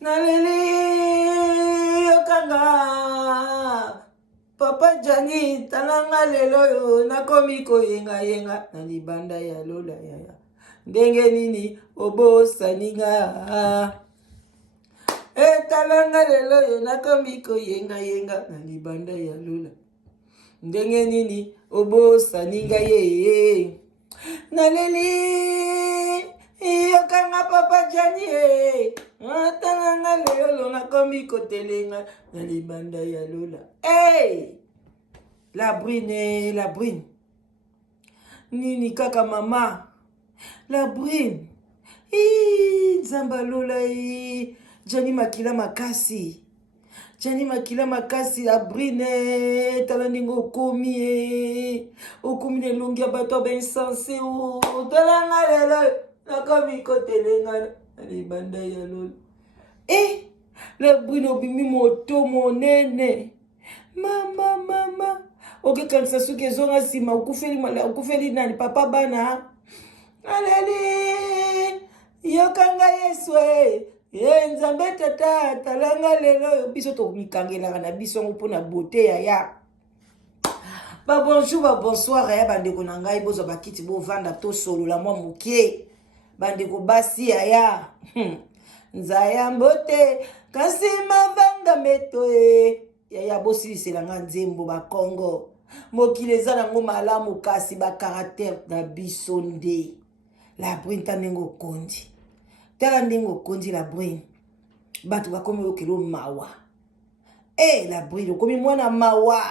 Naleli yokanga Papa Jani talanga lelo yo nakomi koyenga yenga na libanda ya lola yaya ndenge nini obosaninga talanga lelo yo nakomi koyenga yenga na libanda ya lola ndenge nini obosaninga ye naleli yokanga Papa Jani talanga lelo nakomi kotelenga na libanda ya lola. Hey! La brune. Nini kaka mama. La brune. Nzamba lola Jani makila makasi. La brune. Talaningo okomi okomi nelungi ya bato ben sensé talanga lelo nakomi kotelenga na libanda ya lola. La brune obimi moto monene. Mama. Ok, kanisa suki ezonga sima ukufeli nani papa bana. Aleli. Yokanga Yesu nzambe tata talanga lelo biso to mikangela na biso mpona beauté ya. Ba bonjour, ba bonsoir ya bandeko na ngai bozo bakiti bo vanda to solo la mwa mukie. Bandeko basi ya. Nzaya mbote kasi mavanga meto ya bosi selanga nzembo ba Congo mokile eza nango malamu kasi ba caractère na biso nde. La brune tanengo kondi tala ndengo kondi la brune bato bakomi okelo mawa la brune okomi mwana mawa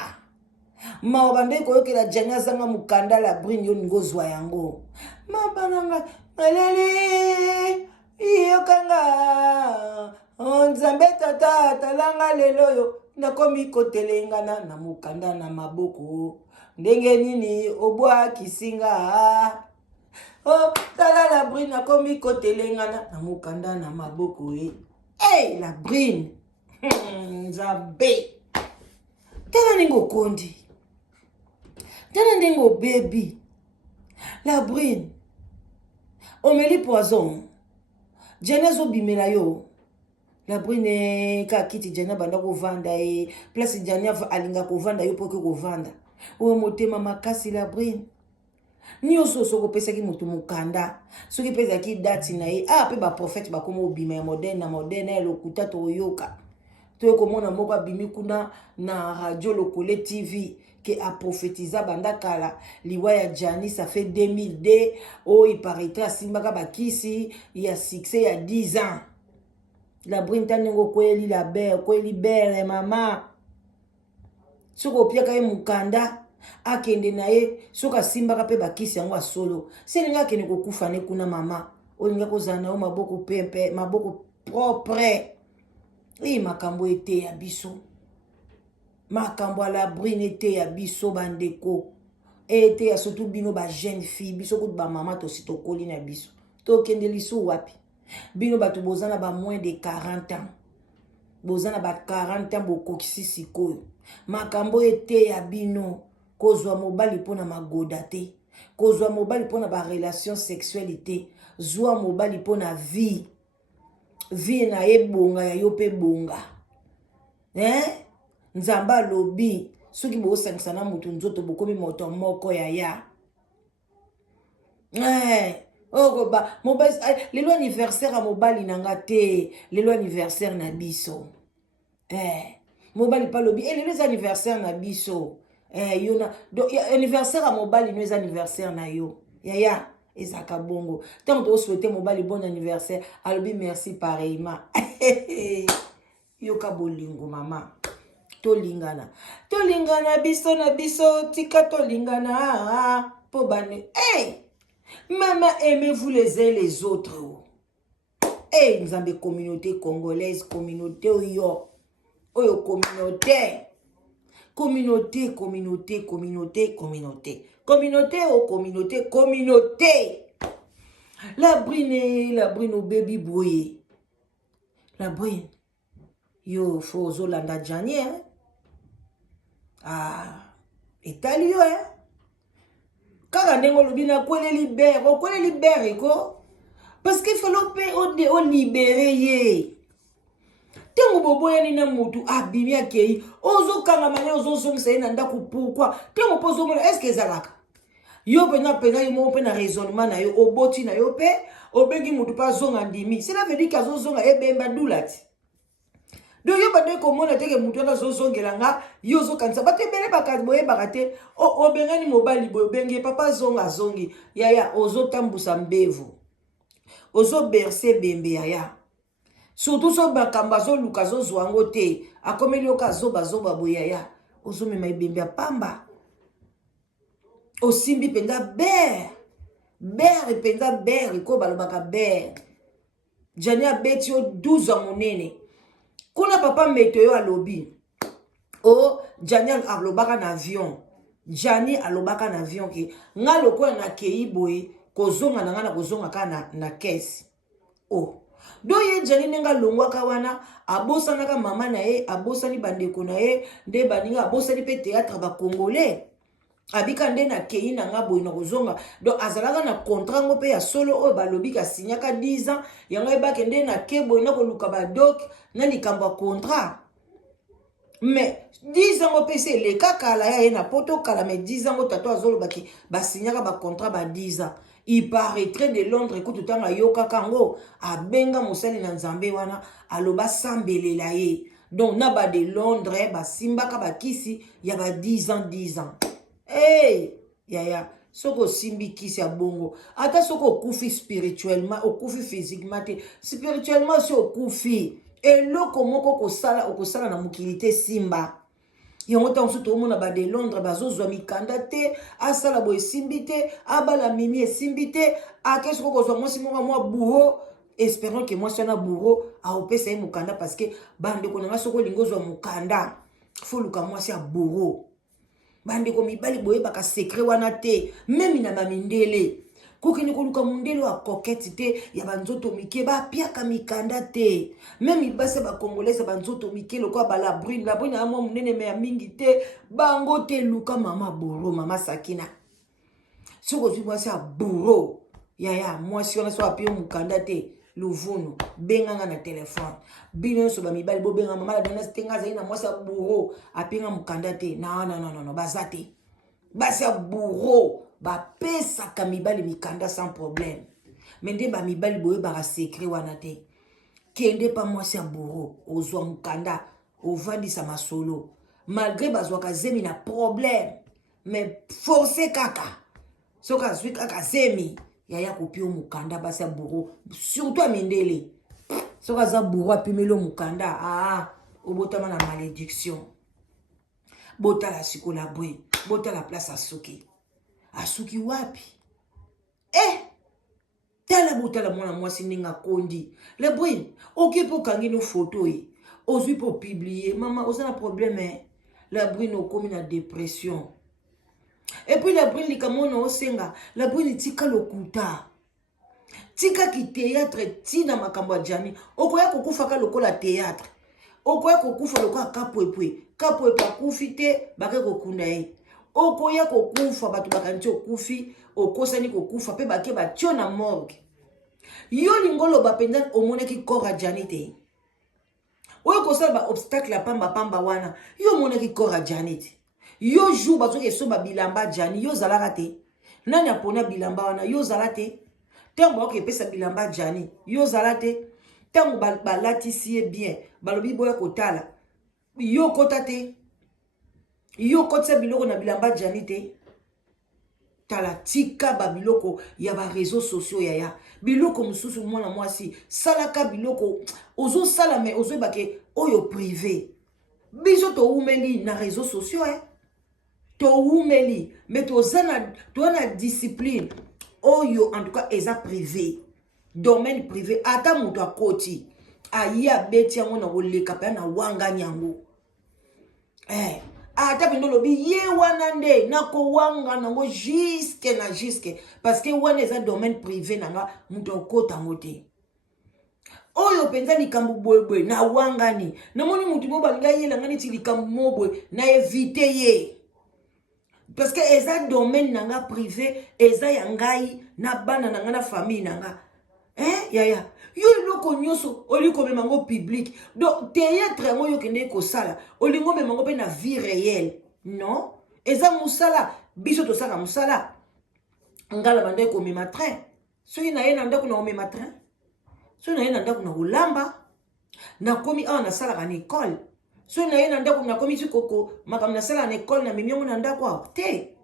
bande koyokela Jani azanga mukanda. La brune yo ningo zwa yango mabananga aleli yokanga nzambe tata talanga lelo yo nakomi kotelengana na mukanda na maboko ndenge nini obwa kisinga tala la brune nakomi kotelengana na mukanda na maboko la brune nzambe tala ningo kondi tala ningo baby. La brune omeli poison Jani zo bimela yo. La brune ka kiti Jani banda ko vanda place Jani alinga ko vanda yo poke ko vanda motema makasi. La brune nyoso soko pesa ki mutu mukanda soki pesa ki dati na pe ba prophète ba komo bima ya moderne lokuta to yoka to komona moko bimi kuna na radio Lokole TV que a prophétisé banda kala liwa ya Jani ça fait 2002 il paraîtrait simbaka bakisi il y a succès il y a 10 ans. La brune tanengo kweli la belle mama soko piaka mukanda akende na soka simbaka pe bakisi yango solo selinga kene kokufa ne kuna mama olinga kozana maboko pempe maboko propre makambo ete ya biso makambo la brune ete ya biso bandeko ete ya surtout bino ba jeune fille biso ko ba mama to sitokoli na biso to kende liso wapi bino bato bozana ba moins de 40 ans bozana ba 40 ans bokokisi sikoyo makambo ete ya bino kozwa mobali pona magoda te kozwa mobali pona ba relation sexuelle te zwa mobali pona vie na ebonga ya yo pe bonga nzamba lobi soki bosangisa na mutu nzoto bokomi moto moko ya mobali lelo anniversaire a mobali nanga te lelo anniversaire na biso mobali pa lobi lelo eza anniversaire na biso yo na donc anniversaire a mobali no eza anniversaire na yo yaya ezaka bongo tant to souhaiter mobali bon anniversaire alobi merci pareillement yoka bolingo mama tolingana biso na biso tika tolingana po bane maman aimez-vous les uns les autres nzambe communauté congolaise communauté oyo communauté. La brune au baby boy. La brune yo faut zolanda Jani Italie kaka ndengo lobina kwele libère ko parce qu'il faut on libérer tengo boboya ni na mutu abimi akei ozo kanga mane ozo zongisa ye na ndako pourquoi tengo pozo mona est-ce que ezalaka yo pena yo mo pena raisonnement na yo oboti na yo pe obengi mutu pa zonga ndimi cela veut dire kazo zonga ebemba dulati do yo bande ko mona teke mutu na zo zongela nga yo zo kanisa batebele bakati boye bakate obengani mobali boye bengi papa zonga zongi yaya ozo tambusa mbevu ozo bercer bembe yaya surtout so bakamba zo luka zo zwango te akomeli oka zoba boye yaya ozo mema ibembe pamba osimbi penza ber penza ber ko balobaka ber jani abeti o 12 ans monene kuna papa météo alobi o jani alobaka na avion jani alobaka na avion ke nga lokola na kei boye kozonga na nga na kozonga ka na kesi o do ye jani nenga longwaka wana abosanaka mama na ye abosani bandeko na ye nde baninga abosani pe théâtre ba congolais abika nde na kei na nga boye na kozonga donc azalaka na contrat ngo pe ya solo oyo balobi ka signaka 10 ans yango ebake nde na ke boye na koluka badok na likambo ya contrat mais 10 ans pe se le kala ya ye na poto kala mais 10 ans tato azolobaki basignaka ba contrat ba 10 ans il paraîtrait de Londres écoute tanga yoka kango abenga mosali na nzambe wana aloba sambelela ye donc na ba de Londres basimbaka bakisi ya ba 10 ans hey yaya soko simbi kisi ya bongo ata soko okufi spirituellement okufi physiquement te spirituellement so okufi eloko moko okosala na mokili te simba yango ntango so toomona ba de Londres bazozwa mikanda te asala boye esimbi te abala mimi esimbi te ake soko kozwa mwasi moko mwa bourreau espérons que mwasi wana bourreau aopesa ye mokanda parce que bandeko na nga soko olingi ozwa mokanda fo luka mwasi ya bourreau bandeko mibali boye baka secret wana te memi na bamindele kokende koluka mundele wa koketi te ya banzoto mike bapiaka mikanda te memi base bakongolese banzoto mike lokola balabrine labrine ya mwa munene me ya mingi te bango te luka mama boro mama sakina soko ozwi mwasi ya boro yaya mwasi wana so apio mukanda te luvunu benganga na telefone bino nyonso bamibali bobenga mama la dona tenga azali na mwasi ya buro apenga mukanda te non baza te basi ya buro bapesaka mibali mikanda sans problème mais nde bamibali boyebaka secret wana te kende pa mwasi ya buro ozwa mukanda ovandisa masolo malgré bazwaka zemi na problème mais forcé kaka soki azwi kaka zemi yaya kopio mukanda basi ya buro surtout amindele soki aza buro apimeli mukanda obotama na malédiction botala sikola bwe botala place asuki wapi tala botala mwana mwasi ninga kondi le bwe okipe okangi no photo ye ozwi po publier mama oza na problème la brune okomi na dépression et puis la brune likamona osenga la brune tika lokuta tika ki théâtre tina makambo ya jani okoya kokufaka lokola théâtre okoya kokufa lokola kapwepwe akufi te bake kokunda ye okoya kokufa bato bakanisi okufi okosani kokufa pe bake batio na morgue yo lingolo bapenza omonaki kora jani te oyo kosala ba obstacle ya pamba wana yo omonaki kora jani te yo jour bazoki esoba bilamba jani yo zalaka te nani apona bilamba wana yo zala te ntango bakoki epesa bilamba jani yo zala te ntango balatisi ye bien balobi boya kotala yo kota te yo kotisa biloko na bilamba jani te tala tika babiloko ya ba réseaux sociaux yaya biloko mosusu mwana mwasi salaka biloko ozosala me ozoyebake oyo privé biso toumeli na réseaux sociaux toumeli mais toza na discipline oyo en tout cas eza privé domaine privé ata moto akoti ayi abeti yango na koleka mpe na wangani yango ata pendo lobi ye wana nde nakowanga nango jusque parce que wana eza domaine privé nanga moto okota yango te oyo penza likambo boyeboye na wangani namoni motu mo balinga yelanga neti likambo moboye na évite ye parce que eza domaine nanga privé eza ya ngai na bana nanga na famille nanga yaya yo eloko nyonso oli komema ngo public. Donc théâtre yango yo kende kosala olingo mema ngo pe na vie réelle. Non, eza musala biso tosala musala ngala bande komema train. Soki na ye na ndako na omema train, soki na ye na ndako na kolamba, na komi awa na sala na école, soki na ye na ndako na komi sikoko makambo na sala na école na mimiongo na ndako awa te.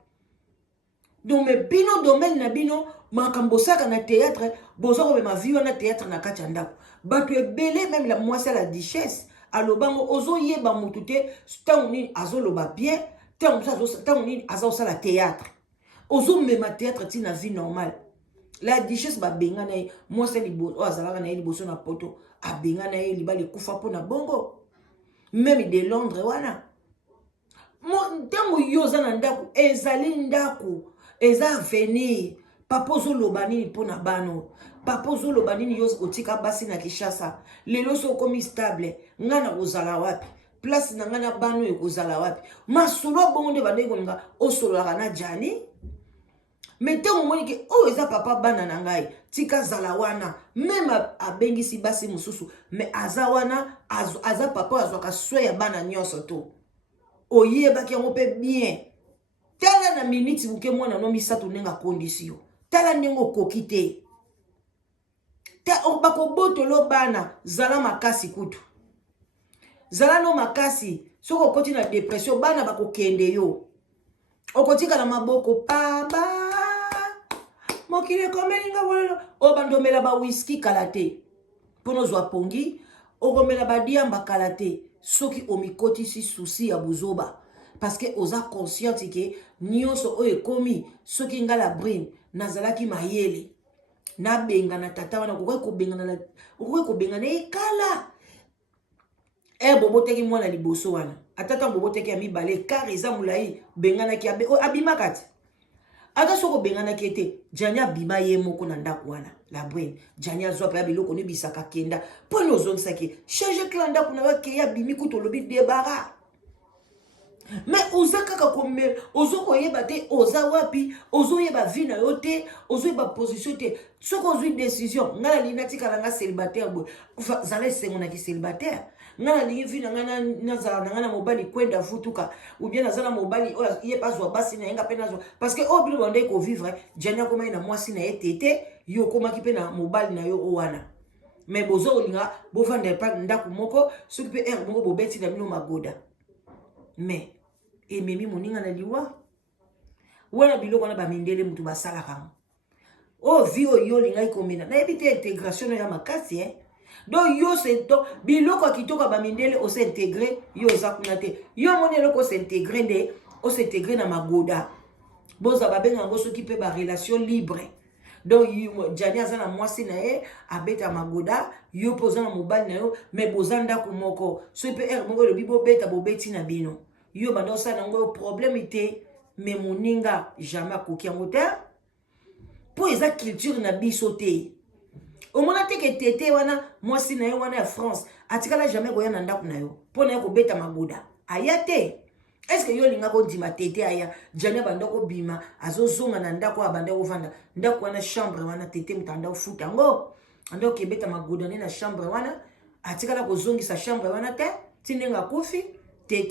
Donc me bino domaine na bino makambo saka na théâtre bozo komema vie na théâtre na kati ya ndako. Bato ebele même la mwasi la duchesse alobango ozo yeba mutu te tango nini azoloba bien, tango nini azosala théâtre. Ozo mema théâtre ti na vie normale. La duchesse ba benga na ye mwasi liboso azalaka na ye liboso na poto a benga na ye libali kufa po na bongo. Même de Londres wana. Tango yoza na ndako ezali ndako eza avenir. Papa zoloba nini po na bano. Papa zoloba nini yo otika basi na Kinshasa. Lelo so komi stable. Ngana kozala wapi. Place na ngana bano ekozala wapi. Masolo bongo nde bandeko nga osolola na jani. Mete omoni ke o eza papa bana na ngai tika zala wana même abengisi basi mususu mais aza wana aza papa azwaka swe ya bana nyonso to oyebaki yango pe bien. Tala na minute buke mwana no misato nenga condition tala nengo kokite ta bakobotolo bana zala makasi kutu zala no makasi soko koti na dépression bana bakokende yo okotika na maboko papa mokile komelinga wolelo obandomela ba whisky kalate pono zwa pongi ogomela ba diamba kalate soki omikoti si souci ya buzoba parce que oza conscient que nyonso oye komi soki ngala brine nazalaki mayele na benga na tata wana ko benga na ekala bobo teki mwana liboso wana atata bobo teki ya mibale car eza mulai benga na ki abima kati ata soko benga na kete janya bima ye moko na ndako wana la brine janya zwa pa biloko ne bisaka kenda pono zonsa ke changer klanda kuna wa ke ya bimi kuto lobi debara. Mais oza kaka comme ozo koyeba te oza wapi ozo yeba vie na yo te ozo yeba position te soko ozo décision ngala linati kala nga célibataire bo zala sengo na ki célibataire ngala lingi vie na ngana nazala na ngana mobali kwenda futuka ou bien nazala mobali o ye pas zo basi na nga pe nazo parce que obli bonde ko vivre janya koma ina mwasi na ye tete yo koma ki pe na mobali na yo owana mais bozo olinga bo vanda pa ndako moko soki pe moko bobeti na mino magoda mais et memi moninga na liwa wana biloko na ba mindele mutu basala kanga o vio yo linga ikomena na ebite intégration ya makasi donc yo c'est to biloko kitoka ba mindele o s'intégrer yo zakuna te yo moni loko s'intégrer nde o s'intégrer na magoda boza ba benga ngo soki pe ba relation libre. Donc jani azana mwasi na ye abeta magoda yo poza na mobali na yo mais bozanda kumoko so pe moko le bibo beta bobeti na bino yo bando sa nango problème ite mais moninga jamais koki yango te po eza culture na biso te omona te ke tete wana mwasi na ye wana ya France atikala jamais koya na ndako na yo po na ye kobeta magoda aya te. Est-ce que yo linga ko ndima tete aya jani bando ko bima azozonga na ndako abanda ko vanda ndako wana chambre wana tete mutanda ufuta ngo ando kebeta magoda na chambre wana atikala ko zongisa chambre wana te tinenga kofi tete